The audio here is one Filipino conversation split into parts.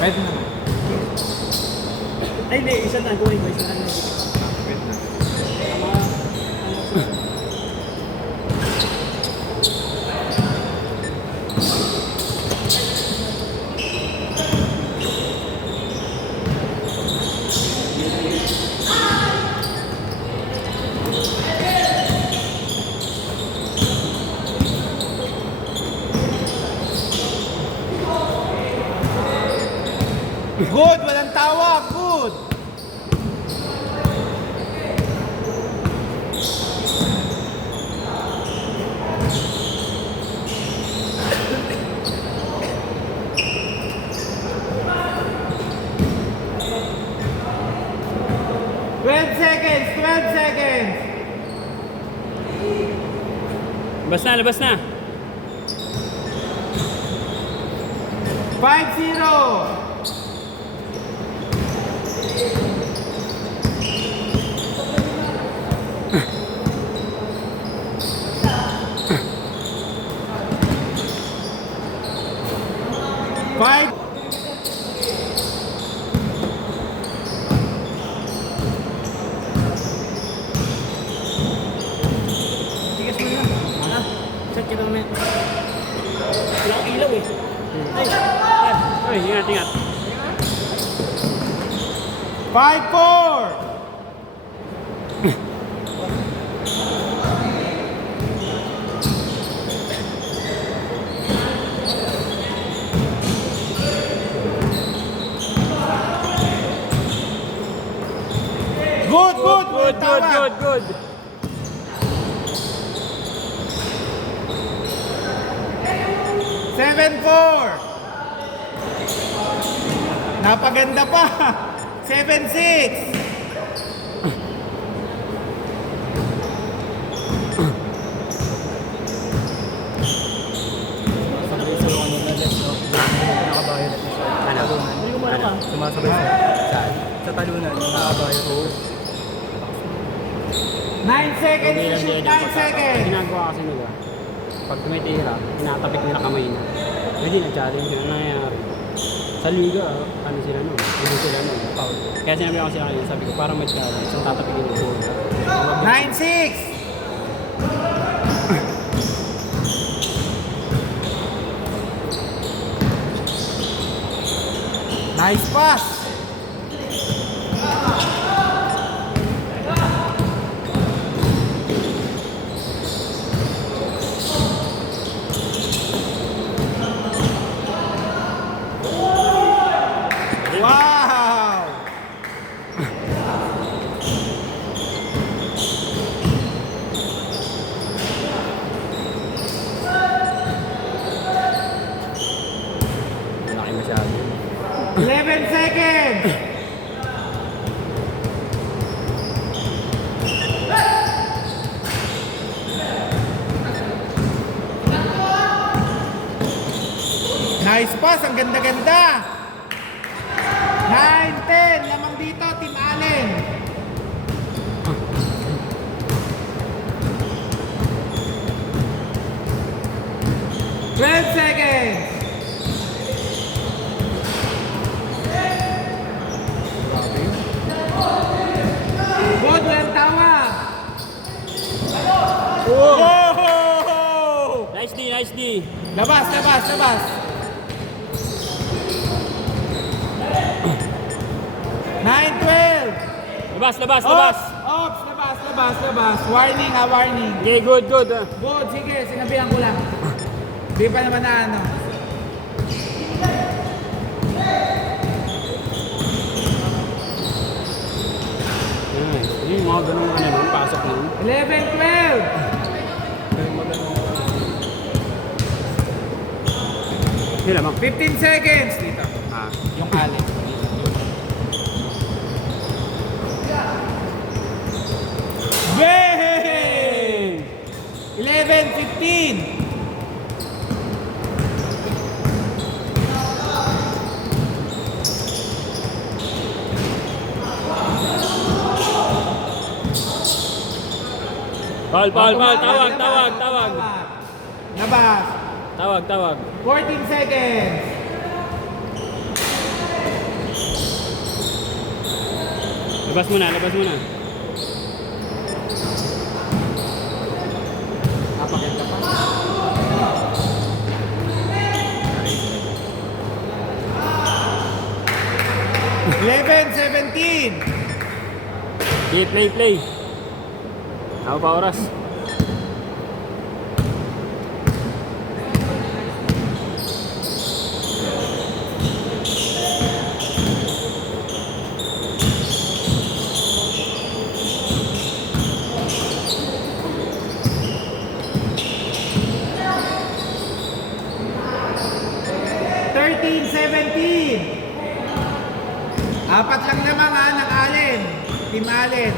Pwede naman. Ay, hindi. Isa na. Kunin ko. Isa na. Pwede na. Good! Walang tawag! Good! Twelve seconds! Labas na, labas na. 5-0! Five. Tigas mo na. Ha? Check kita namin. Walang ilaw eh. Ay, ay, ingat, ingat. 5-4. Good. 7-4. Napaganda pa. 7-6. Sumasabay sa talunan, nakakabayan ko. 9 seconds to shoot, 9 seconds. Ginagawa kasi nila, pag tumitira, tinatapik nila kamay na. Hindi na-challenge yun. Ano nangyayari? Sa liga, ano sila nun? Hindi sila nun. Foul. Kaya sinabi ko kasi kanina, sabi ko, parang may challenge. Isang tatapikin yung goal. 9-6. Nice pass. Wow. Malaki masyado. 11 seconds. Nice pass, ang ganda-ganda. 9-10, lamang dito, Team Allen. Twelve seconds. Good, walang tawag. Oh! Nice D, nice D. Labas. 9-12. Labas. Ops, labas. Warning. Okay, good. Good, sige, sinabihan ko lang. Di pa naman na ano. Nice. Yung mga ganun pasok nun. 11-12. Hindi lamang. 15 seconds dito. Yung Allen. Bang! 11-15. Paul, tawag. Labas. Tawag. 14 seconds. Labas mo na, labas mo na. Napaganda pa. Eleven, 17. Play. Ako pa oras. Thirteen, 17. Apat lang naman ng Allen. Team Allen.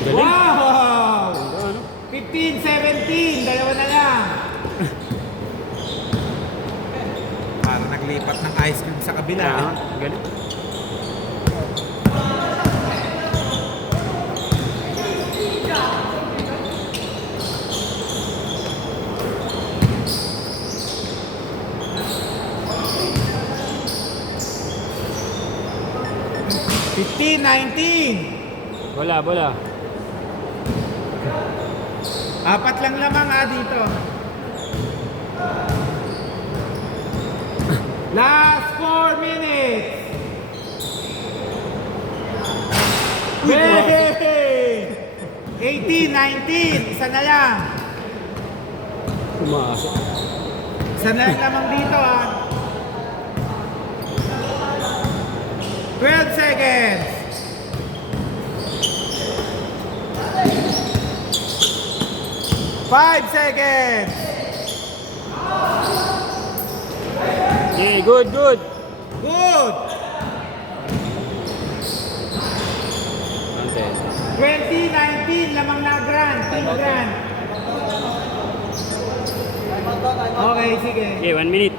Galing. Wow! Ano? 15, 17. Dalawa na lang. Para naglipat ng ice cream sa kabila. Galing. Fifteen, 19. Bola. Apat lang lamang dito. Last 4 minutes. Hey! 18, 19. Isa na lang. Pumasok. Isa na lang lamang dito 12 seconds. Five seconds. Okay, good. Good. 2019 lamang na grand. Team grand. Okay, sige. Okay, 1 minute.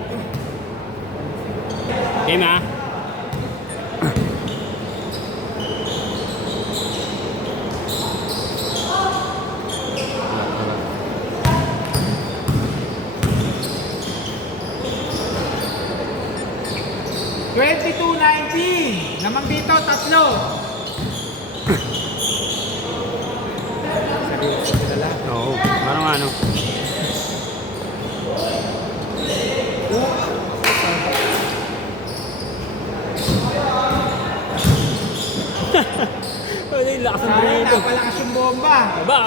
Game ha? Twenty-two, 19. Lamang dito, tatlo. Seryoso sila. Oo, parang ano. Ano yung lakas ng Sayang, dito? napalakas yung bomba. Aba!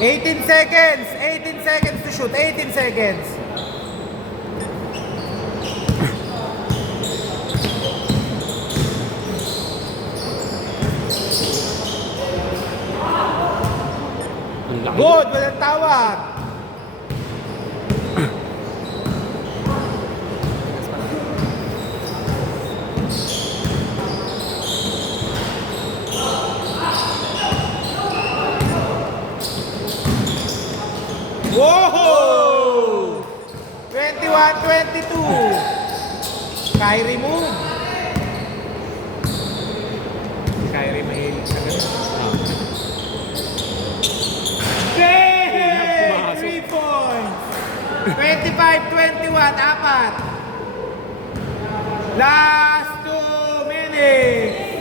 18 seconds. 18 seconds to shoot. 18 seconds. Ang laki. Good. Walang tawag. Whoa! 21-22. Kyrie move. Kyrie mahilig sa ganun. Hey! 3 points. 25-21. Apat. Last 2 minutes.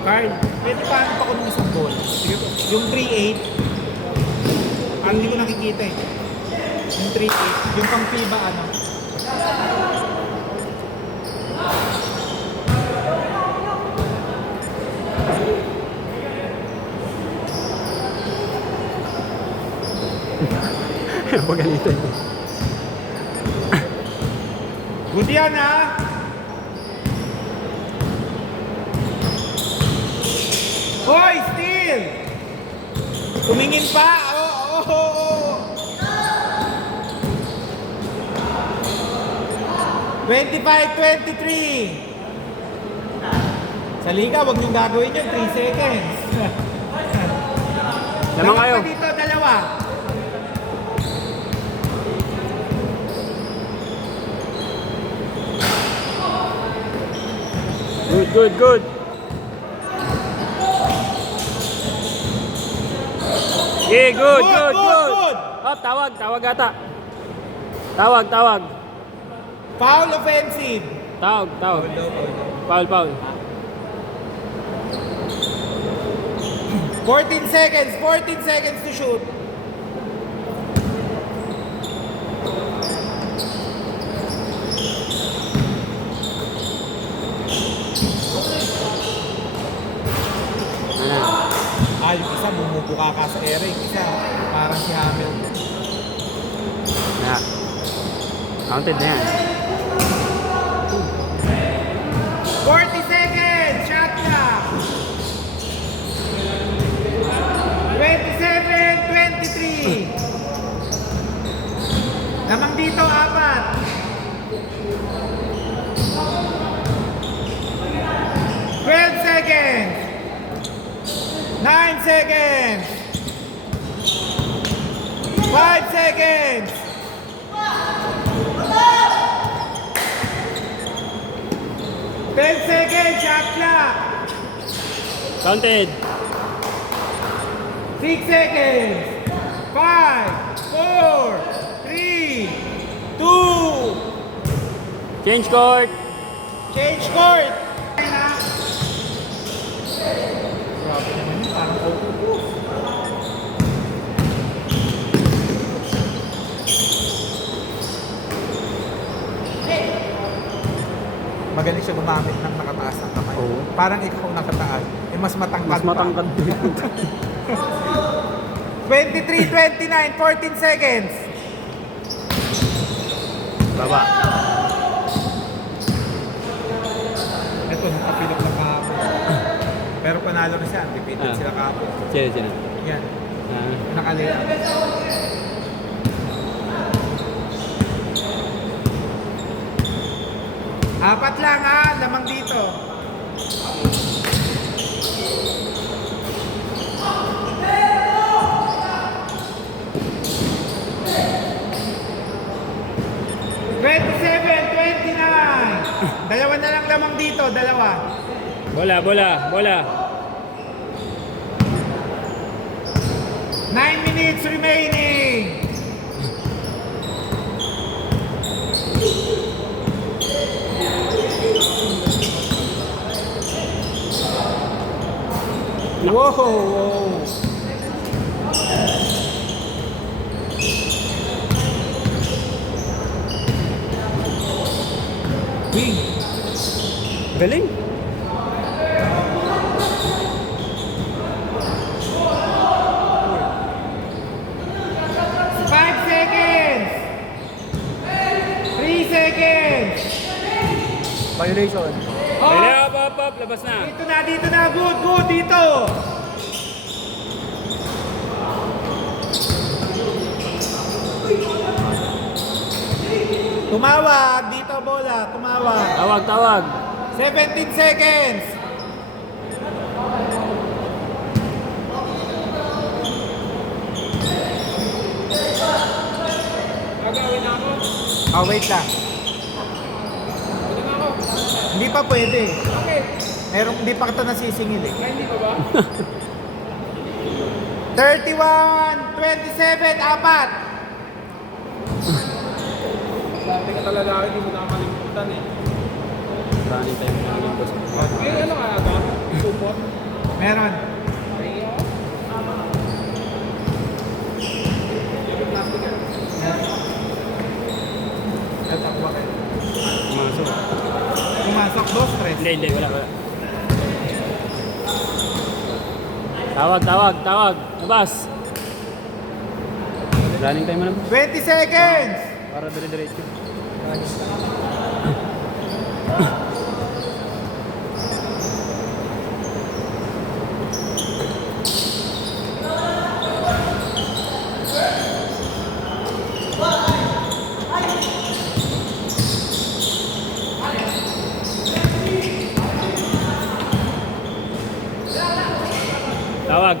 Carl, pwede paano pa ko ng isang ball? Yung 3-8. Parang hindi ko nakikita eh. Yung 3-8. Yung pang FIBA ano. Pagalitan. Good yan ha. Hoy, steal! Tumingin pa. Oh. 25-23. Sa liga, wag niyong gagawin yun. 3 seconds. Lamang kayo. Pa dito, dalawa. Good, good, good. Okay, good, good, good. Oh, tawag, tawag ata. Tawag, tawag. Foul offensive. Tawag, tawag. Foul, foul. 14 seconds. 14 seconds to shoot. Ano? Yung isa, bumubuka ka sa Eric. Isa, parang si Hamilton. Na. Counted na yan. 40 seconds. Shot clock. 27, 23. Lamang dito, 4. 12 seconds. 9 seconds. 5 seconds. 10 seconds, shot clock. Counted. 6 seconds. 5, 4, 3, 2. Change court. Change court. Grabe naman yun, parang autobus. Magaling siya gumamit ng nakataas ng kamay. Oo. Parang ikaw nakataas. Mas matangkad Mas matangkad pa. din. 23, 29, 14 seconds. Baba. Ito, nakapilap na kahapon. Pero panalo na siya. Undefeated sila kahapon. Sino, sino? Yan. Ah. Nakalaya. Apat lang ha. Lamang dito. Dalawa na lang lamang dito, dalawa. Bola, bola, bola. 9 minutes remaining. Whoa, whoa. Wing. Galing. Violation. Dali, up, labas na. Dito na, good, good, dito. Tumawag, dito bola, tumawag. Tawag, tawag. 17 seconds. Gagawin na ako. Oh, wait lang. Pwede na ako. Hindi pa pwede. Bakit? Hindi pa kita nasisingil eh. Ay, hindi pa ba? 31, 27, apat. Dati ka talaga ako, hindi mo nakakalimutan eh. Running time na lang po. Eh, ano kaya ba? Supot? Meron. Ay, ako. Yung plastic ka. Tatakbo kayo. Pumasok. Pumasok, 2, 3. Hindi, wala. Tawag, tawag. Labas. Running time mo na po. 20 seconds. Para dire-diretso.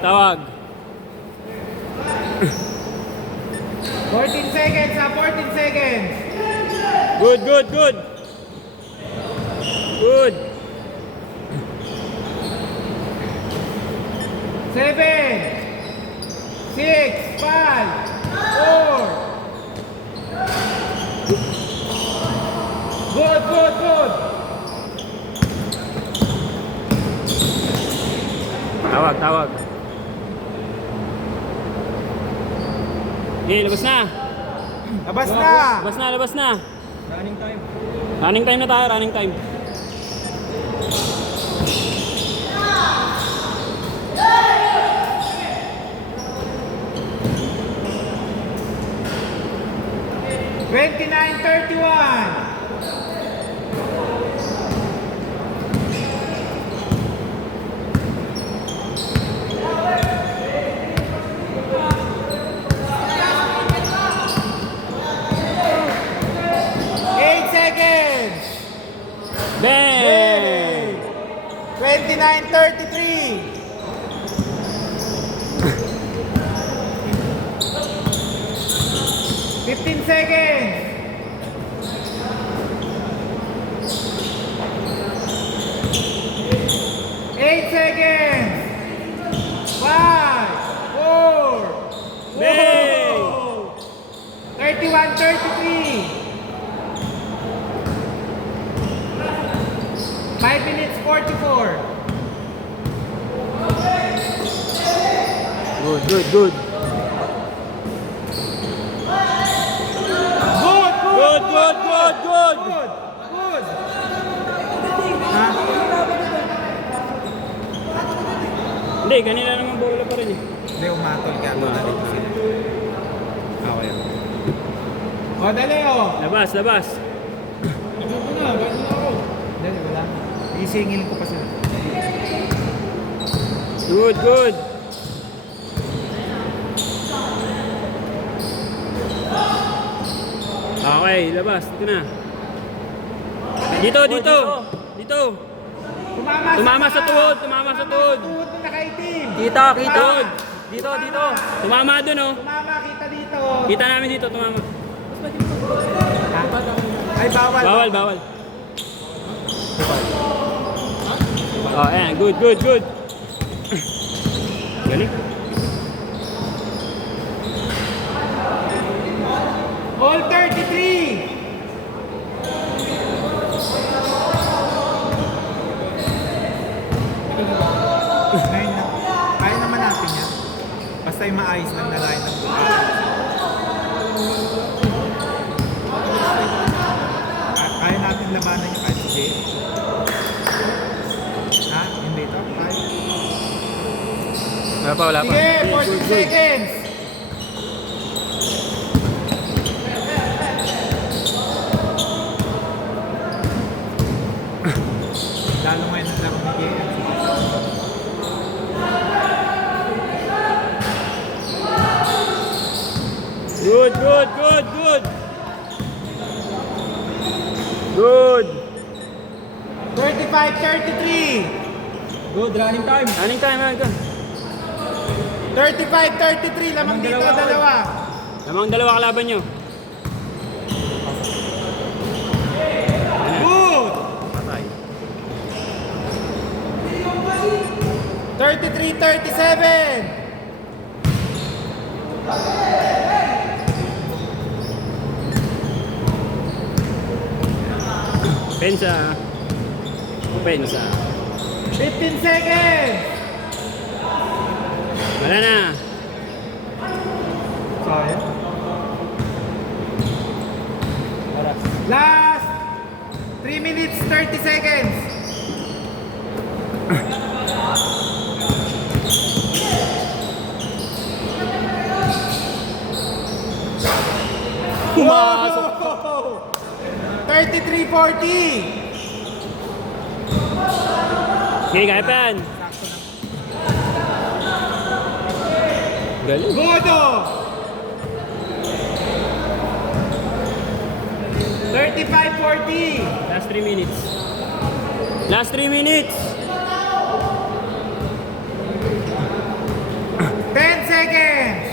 Tawag. 14 seconds, 14 seconds. Good. Good. 6, 5, 4. Good, good, good. Tawag, tawag. Okay, labas na. Labas na. Labas na, labas na. Running time. Running time na tayo, running time. $29.31. Bang! 29.33. $15 seconds. $8 seconds. 5, 4. Bang! 31.33. 5 minutes 44. Good, good, good. Good, Good, good, good, good. good, good. Ha? Hindi, kanina naman bola pa rin eh. Hindi, umatol ka. Dito sila. Okay. O, dali o. Labas, labas. Dali, wala. Isingil ko pa sila. Good, good. Okay, labas. Dito na. Dito, dito. Dito. Tumama sa tuhod, tumama sa tuhod. Tuhod na nakaitim. Kita, kita. Dito, dito. Tumama dun oh. Tumama, kita dito. Kita namin dito, tumama. Ha? Ay, bawal. Bawal, bawal. Oh, ayan. Good, good, good. Galing. All 33. Ngayon na. Kaya naman natin yan. Basta yung maayos lang na line ng kaya natin labanan yung kahit si Jay. Ha? Hindi ito? Kaya? Wala pa, wala pa. Sige, Good, 40 good, good. seconds. Lalo ngayon ang laro ni Jay. Good, good, good, good. Good. 35-33. Good, running time. Running time, running time. 35-33. Lamang dito, dalawa. Lamang dalawa kalaban nyo. Good. Patay. 33-37. Pensa. Pensa. 15 seconds. Wala na. Sayang. Last 3 minutes 30 seconds. Pumasok. 33-40. Okay, kaya pa yan. Galing. Godo. 35-40. Last 3 minutes. Last 3 minutes. 10 seconds.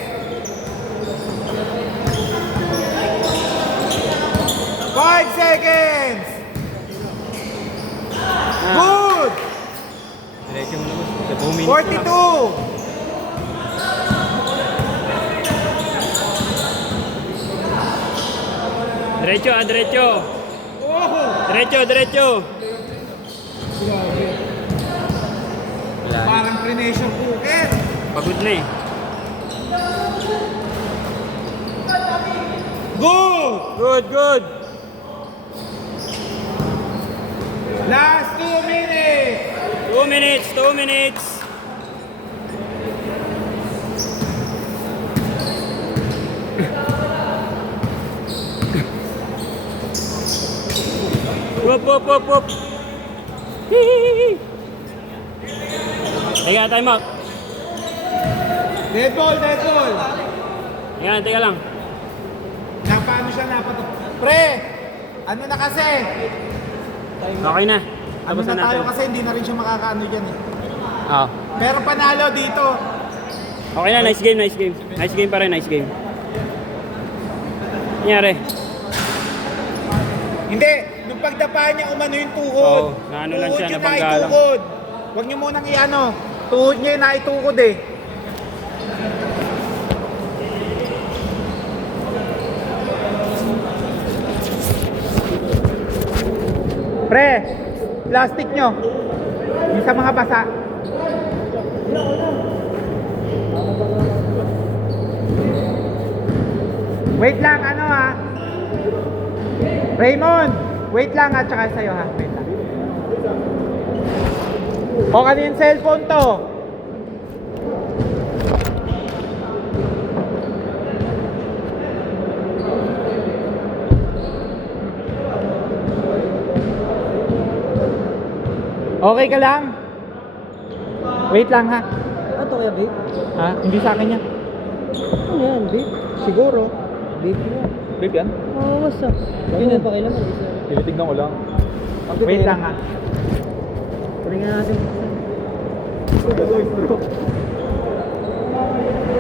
5 seconds. Good. Diretso mo naman. 2 minutes na lang. 42. Diretso, diretso. Oh! Diretso, diretso. Grabe. Wala. Parang pre-nation cooker. Pagod na eh. Good! Good, good. Last 2 minutes! 2 minutes, 2 minutes. Whoop, whoop, whoop, whoop. Hihihi. Teka, time out. Dead ball, dead ball. Teka lang. Napaano siya napato? Pre! Ano na kasi? Okay na. Ano Tapos na na tayo natin. kasi hindi na rin siya makakaano dyan eh. Ah. Pero panalo dito. Okay na, nice game, nice game. Nice game pa rin, nice game. Nangyari. Hindi, nung pagdapa niya umano yung tuhod. Oo, naano lang siya, Tuhod yung nabangga lang. naitukod. Huwag niyo munang i-ano. Tuhod niya yung naitukod eh. Pre, plastic nyo. Yung sa mga basa. Wait lang, ano ha? Raymond, wait lang ha, tsaka sa'yo ha, wait lang. O kanina yung cellphone to. Okay ka lang? Wait lang ha. Ano kaya, babe? Ha? Hindi sa akin yan. Ano yan, babe? Siguro. Babe yan. Babe yan? Oo, basta. Yun, pakilaman. Tinitignan ko lang. Wait lang ha. Tuloy nga natin.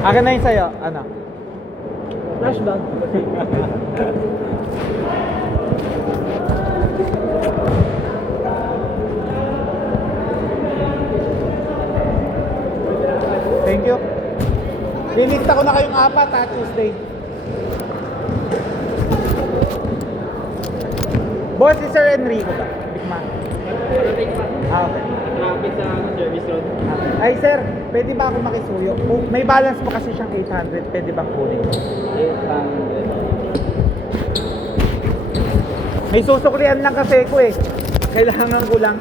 Akin na yung sa'yo. Ano? Flashback. Thank you. Lilista ko na kayong apat ha, Tuesday. Boss, si Sir Enrico ba? Bigman. Okay. Traffic sa service road. Ay sir, pwede ba ako makisuyo? Oh, may balance pa kasi siyang 800, pwede bang kunin? May susuklian lang kasi ko eh. Kailangan ko lang.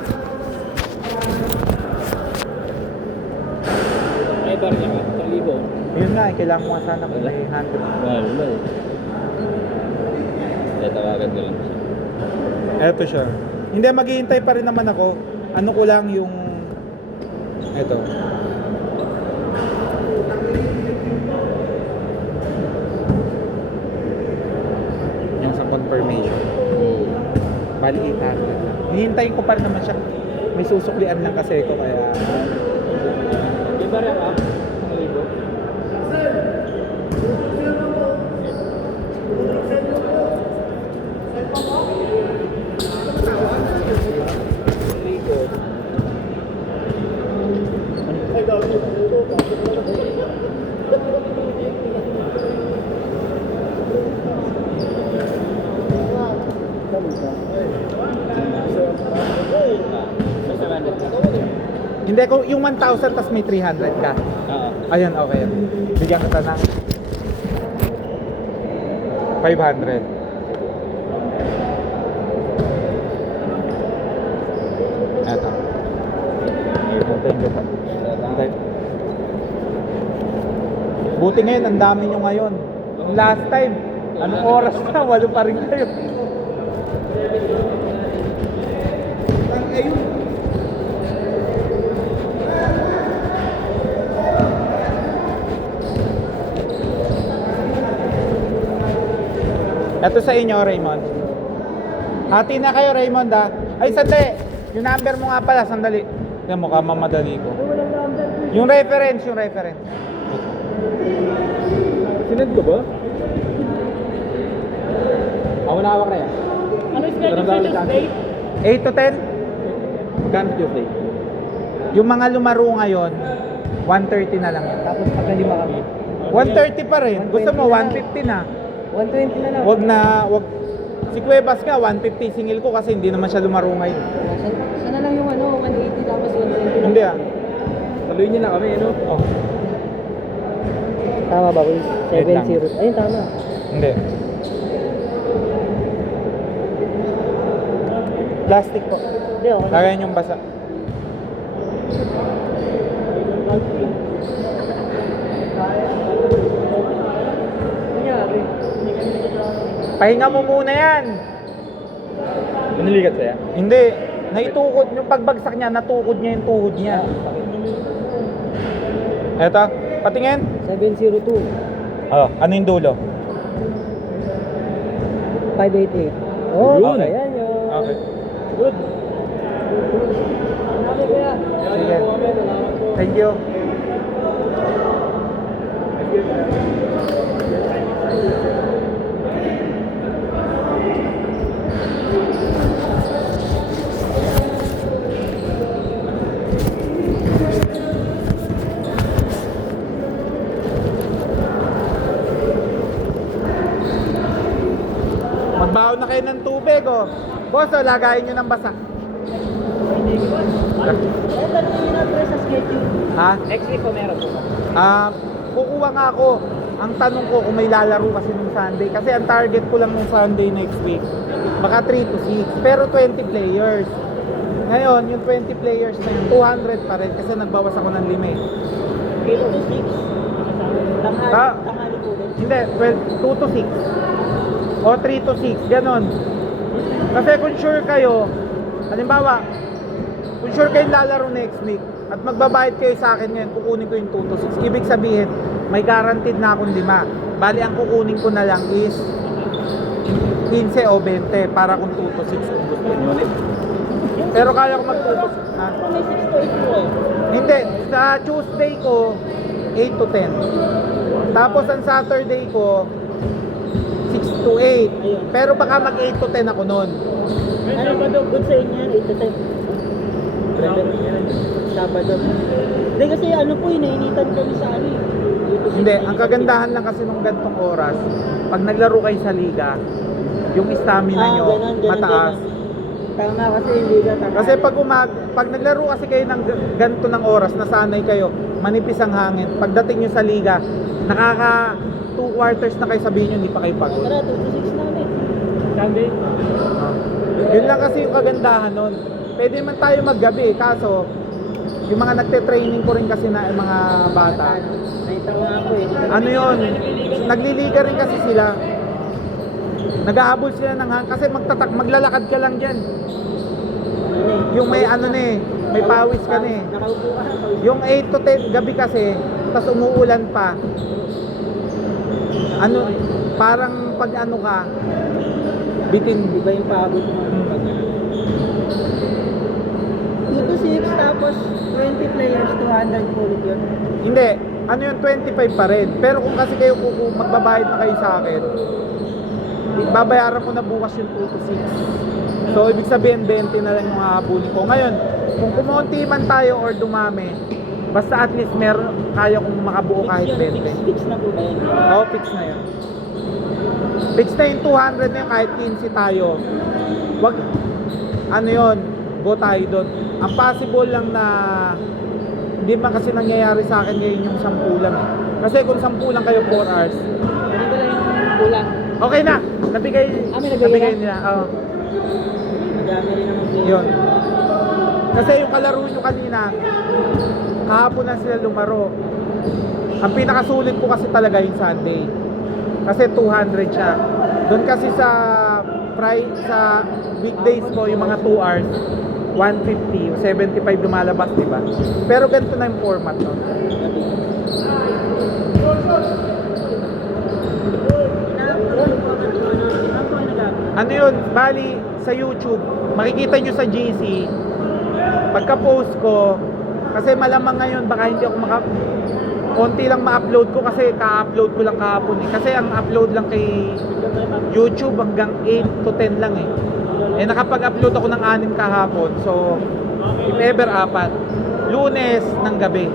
Ay, parang niya ka. 1,000. Yun nga, eh, kailangan ko nga sana kung may 100. Wala eh. Tatawagan ko lang siya. Eto siya. Hindi, maghihintay pa rin naman ako. Ano ko lang yung... Eto. Yung sa confirmation. Bali 800 lang. Hihintayin ko pa rin naman siya. May susuklian lang kasi ko kaya... Di ba rin ka? 1,000? Hindi ko, yung 1,000 tas may 300 ka. Oo. Ayun, okay. Bigyan kita na 500. Eto. Thank you po. Buti ngayon, ang dami nyo ngayon. Last time, anong oras na? Walo pa rin kayo. Ayun. Ito sa inyo, Raymond. Hati na kayo, Raymond, ha? Ay, sandali. Yung number mo nga pala, sandali. Yan, mukha mamadali ko. Yung reference, yung reference. Sinend ko ba? Ako na hawak na yan. Ano schedule sa Tuesday? 8 to 10? Magkano Tuesday? Yung mga lumaro ngayon, 130 na lang yan. Tapos pagkalima kami. 130 pa rin. Gusto mo, 150 na. 120 na lang. Wag na, wag Si Cuevas nga, 150 singil ko kasi hindi naman siya lumaro ngayon. Sana lang yung 180 tapos 120 lang. Hindi ah. Tuloy niyo na kami, no? Oh, Tama ba, boys? Wait lang. 7-0. Ayun, tama. hindi. Plastic po. Hindi, okay. Lagayan yung basa. Nangyari. Pahinga mo muna yan. Maniligat sa'yo? Hindi. Naitukod, yung pagbagsak niya, natukod niya yung tuhod niya. Eto, patingin. 702. Oh, ano yung dulo? 588. Oh, Yun. ayan yun. Okay. Good. Ano kaya? Sige. Thank you. Magbaon na kayo ng tubig, oh. Boss, oh, lagayin nyo ng basa. Ayun, tanong yun na sa schedule. Ha? Next week po meron po. Kukuha nga ako. Ang tanong ko kung may lalaro kasi nung Sunday. Kasi ang target ko lang nung Sunday next week. Baka 3 to 6. Pero 20 players. Ngayon, yung 20 players na yun, 200 pa rin. Kasi nagbawas ako ng 5 eh. 8 to 6. Tanghali, Ah. tanghali po din. Hindi, 2 to 6. O 3 to 6. Ganon. Kasi kung sure kayo, halimbawa, kung sure kayo lalaro next week, at magbabayad kayo sa akin ngayon, kukunin ko yung 2 to 6. Ibig sabihin, may guaranteed na akong 5. Bali, ang kukunin ko na lang is 15 o 20 para kung 2 to 6 kung gusto nyo. Pero kaya ko mag 2 to 6. Ha? May 6 to 8 po eh. Hindi, sa Tuesday ko, 8 to 10. Tapos ang Saturday ko, 6 to 8. Pero baka mag 8 to 10 ako nun. Ano ba daw? Good sa inyo yan, 8 to 10. Sabado. Hindi kasi ano po, inainitan kami sa ano eh. Hindi, ang kagandahan lang kasi nung gantong oras, pag naglaro kayo sa liga, yung stamina nyo mataas. Tama kasi hindi ka tama. Kasi pag naglaro kasi kayo ng ganito ng oras, nasanay kayo, manipis ang hangin. Pagdating nyo sa liga, nakaka 2 quarters na kayo, sabihin nyo, hindi pa kayo pagod. Tara, 2 to 6 namin. Sunday? Yun lang kasi yung kagandahan nun. Pwede man tayo maggabi, kaso yung mga nagte-training ko rin kasi na yung mga bata. Nakita ko nga po eh. Ano yun? Nagliliga rin kasi sila. Nag-ahabol sila ng hangin kasi maglalakad ka lang dyan. Yung may ano na eh, may pawis ka na eh. Nakaupo ka. Yung 8 to 10 gabi kasi, tas umuulan pa. Ano, parang pag ano ka, bitin. Iba yung pagod mo. 2 to 6 tapos 20 players, 200 po ulit yun. Hindi, ano yung 25 pa rin. Pero kung kasi kayo magbabayad na kayo sa akin, babayaran ko na bukas yung 2 to 6. So, ibig sabihin, 20 na lang yung hahabulin ko. Ngayon, kung kumonti man tayo or dumami, basta at least kaya kong makabuo kahit 20. Fix na po ba yun? Oo, fix na yun. Fix na yung 200 na yun, kahit 15 tayo. Wag, ano yun, go tayo doon. Ang possible lang na hindi man kasi nangyayari sa akin ngayon yung 10 lang. Kasi kung 10 lang kayo 4 hours, Ganito lang yung kulang. okay na. Nabigay, May nabigay na? nila. Oo. Madami rin naman player. Yun. Kasi yung kalaro nyo kanina, kahapon na sila lumaro. Ang pinakasulit ko kasi talaga yung Sunday. Kasi 200 siya. Doon kasi sa sa weekdays ko, yung mga 2 hours, 150, 75 lumalabas, di ba? Pero ganito na yung format nun. Ano yun? Bali, sa YouTube, makikita nyo sa GC, pagka-post ko, kasi malamang ngayon, baka hindi ako konti lang ma-upload ko kasi ka-upload ko lang kahapon eh. Kasi ang upload lang kay YouTube hanggang 8 to 10 lang eh. Eh nakapag-upload ako ng 6 kahapon. So, if ever 4. Lunes ng gabi.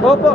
Opo.